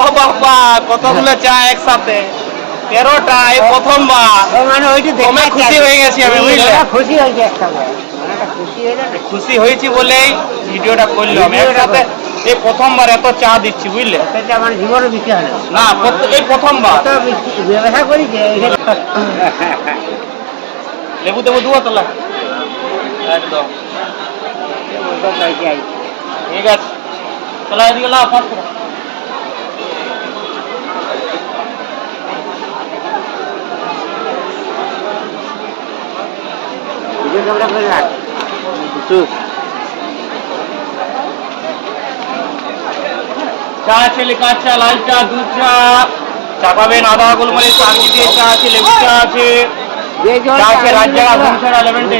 ও বাবা, কতগুলো চা একসাথে? 13টা, এই প্রথমবার। মানে ওইটা দমে খুশি হয়ে গেছি আমি, বুঝলে? খুশি হয়েছে একসাথে, খুশি হয়ে যাবে। খুশি হয়েছি বলেই ভিডিওটা করলাম একসাথে। এই প্রথমবার এত চা দিচ্ছি, বুঝলে? এটা আমার জীবনে বিক্রি হয় না। না, এই প্রথমবার। তো ব্যবসা করি যে লেবু দেবো দুয়া তোলা একদম ঠিক আছে। চলো এদিকে লাও, ফাস্ট করো। চা আছে, লেখা চা, লাল চা, দুধ চা, চা পাবেন আদা গোলমরিচ চাকরি দিয়ে চা আছে, লেবু চা আছে, চা আছে রাজজাগা ঘুমছড়া লেভেন্টে।